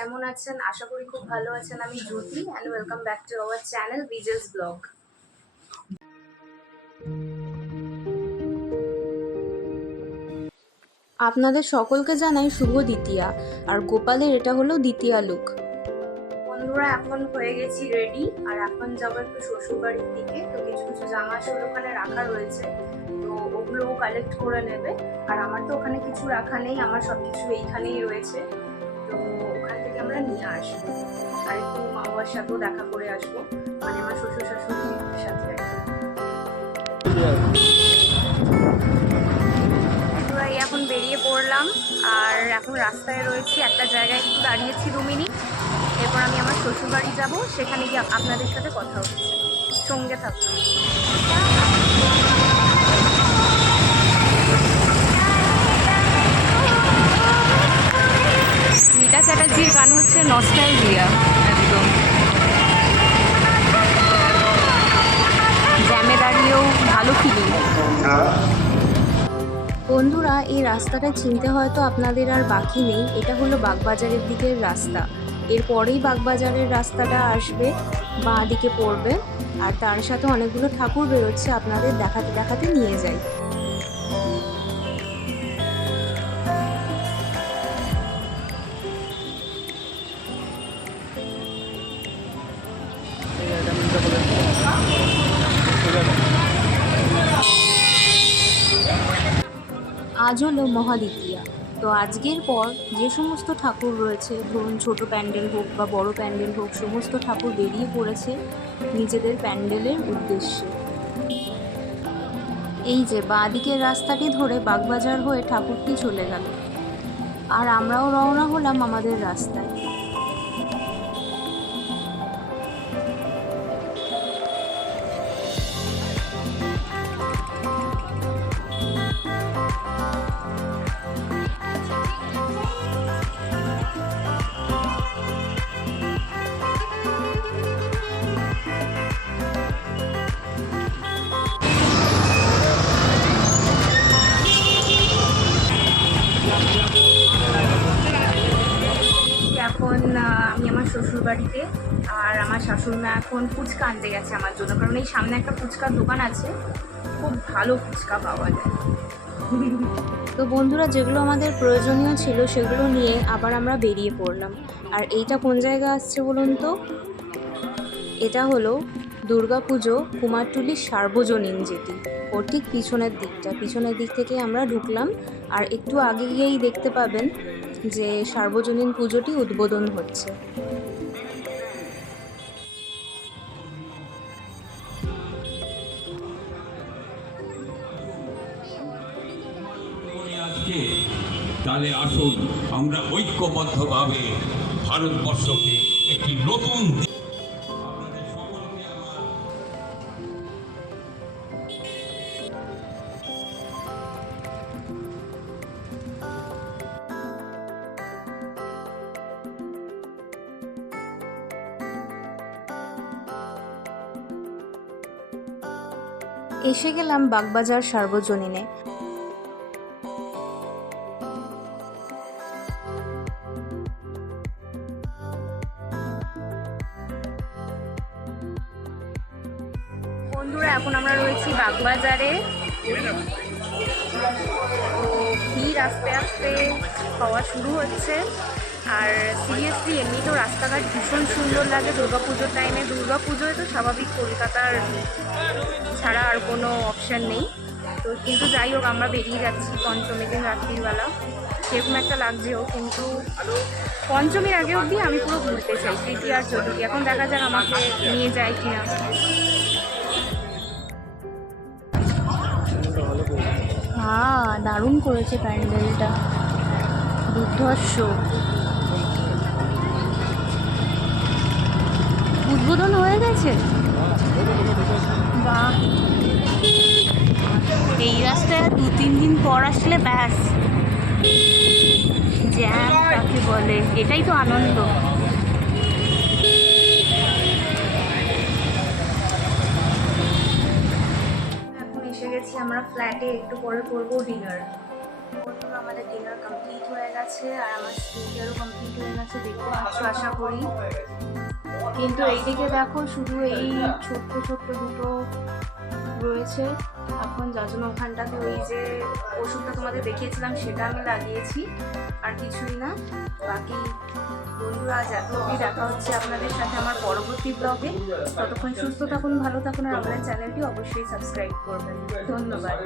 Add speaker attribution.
Speaker 1: কেমন আছেন? আশা করি খুব ভালো আছেন। আমি Jyoti and welcome back to our channel বিজেস blog
Speaker 2: আপনাদের সকলকে জানাই শুভ দ্বিতীয়া আর গোপালের এটা হলো দ্বিতীয়া লুক
Speaker 1: বন্ধুরা এখন হয়ে গেছি রেডি আর এখন যাব একটু শ্বশুরবাড়ির দিকে। তো কিছু কিছু জামা আসলে ওখানে রাখা রয়েছে। তো ওগুলোও কালেক্ট করে নেবে। আর আমার তো ওখানে কিছু রাখা নেই আমার সব কিছু এইখানেই রয়েছে। আসব। আর একটু বাবার সাথেও দেখা করে আসব। মানে আমার শ্বশুর শাশুড়ির সাথে আর এখন বেরিয়ে পড়লাম, আর এখন রাস্তায় রয়েছি। একটা জায়গায় একটু দাঁড়িয়েছি দু মিনিট এরপর আমি আমার শ্বশুর বাড়ি যাব। সেখানে গিয়ে আপনাদের সাথে কথা হচ্ছে। সঙ্গে থাকব
Speaker 2: বন্ধুরা, এই রাস্তাটা চিনতে হয়তো আপনাদের আর বাকি নেই। এটা হলো বাগবাজারের দিকের রাস্তা। এরপরেই বাগবাজারের রাস্তাটা আসবে, বাঁ দিকে পড়বে, আর তার সাথে অনেকগুলো ঠাকুর বেরোচ্ছে, আপনাদের দেখাতে দেখাতে নিয়ে যাই। আজ হলো মহাদ্বিতীয়া তো আজকের পর যে সমস্ত ঠাকুর রয়েছে, ধরুন ছোট প্যান্ডেল হোক বা বড় প্যান্ডেল হোক, সমস্ত ঠাকুর বেরিয়ে পড়েছে নিজেদের প্যান্ডেলের উদ্দেশ্যে। এই যে বা দিকের রাস্তাটি ধরে বাগবাজার হয়ে ঠাকুরটি চলে গেল। আর আমরাও রওনা হলাম আমাদের রাস্তায়।
Speaker 1: এখন আমি আমার শ্বশুর বাড়িতে আর আমার শাশুড়ি মা এখন ফুচকা আনতে গেছে আমার জন্য। কারণ এই সামনে একটা ফুচকার দোকান আছে, খুব ভালো ফুচকা পাওয়া যায়।
Speaker 2: তো বন্ধুরা, যেগুলো আমাদের প্রয়োজনীয় ছিল সেগুলো নিয়ে আবার আমরা বেরিয়ে পড়লাম। আর এইটা কোন জায়গা আসছে বলুন তো? এটা হলো দুর্গাপুজো কুমারটুলির সার্বজনীন যেটি। ওর ঠিক পিছনের দিকটা। পিছনের দিক থেকে আমরা ঢুকলাম। আর একটু আগে গিয়েই দেখতে পাবেন যে সার্বজনীন পুজোটি উদ্বোধন হচ্ছে।
Speaker 3: তাহলে আসুন আমরা ঐক্যবদ্ধভাবে ভারতবর্ষকে একটি নতুন
Speaker 2: এসে গেলাম বাগবাজার সার্বজনীনে।
Speaker 1: বন্ধুরা, এখন আমরা রয়েছি বাগবাজারে। ভিড় আস্তে আস্তে হওয়া শুরু হচ্ছে। আর সিরিয়াসলি এমনিতেও রাস্তাঘাট ভীষণ সুন্দর লাগে দুর্গা পুজোর টাইমে দুর্গা পুজোয় তো স্বাভাবিক কলকাতার ছাড়া আর কোনো অপশান নেই। তো কিন্তু যাই হোক, আমরা বেরিয়ে যাচ্ছি পঞ্চমী দিন রাত্রিবেলা। সেরকম একটা লাগছেও কিন্তু পঞ্চমীর আগে অবধি আমি পুরো ঘুরতে চাই, তৃতীয় আর চতুর্থী। এখন দেখা যাক আমাকে নিয়ে যায় কিনা।
Speaker 2: হ্যাঁ দারুণ করেছে প্যান্ডেলটা। দুর্ধর্ষ। উদ্বোধন হয়ে গেছে? এই রাস্তায় দু তিন দিন পর আসলে ব্যাস। জ্যাম কাকে বলে? এটাই তো আনন্দ।
Speaker 1: এখন গেছি আমরা ফ্ল্যাটে একটু পরে করব ডিনার আমাদের ডিনার কমপ্লিট হয়ে গেছে আর আমার স্কিন কেয়ারও কমপ্লিট হয়ে গেছে দেখতে পাচ্ছ আশা করি। কিন্তু এইদিকে দেখো শুধু এই ছোট্ট ছোট্ট দুটো রয়েছে। এখন যার জন্য ওখানটাতে ওই যে ওষুধটা তোমাদের দেখিয়েছিলাম, সেটা আমি লাগিয়েছি, আর কিছুই না। বাকি বন্ধুরা, আজ অবধি দেখা হচ্ছে আপনাদের সাথে আমার পরবর্তী ব্লগে ততক্ষণ সুস্থ থাকুন, ভালো থাকুন, আর আমাদের চ্যানেলটি অবশ্যই সাবস্ক্রাইব করবেন। ধন্যবাদ।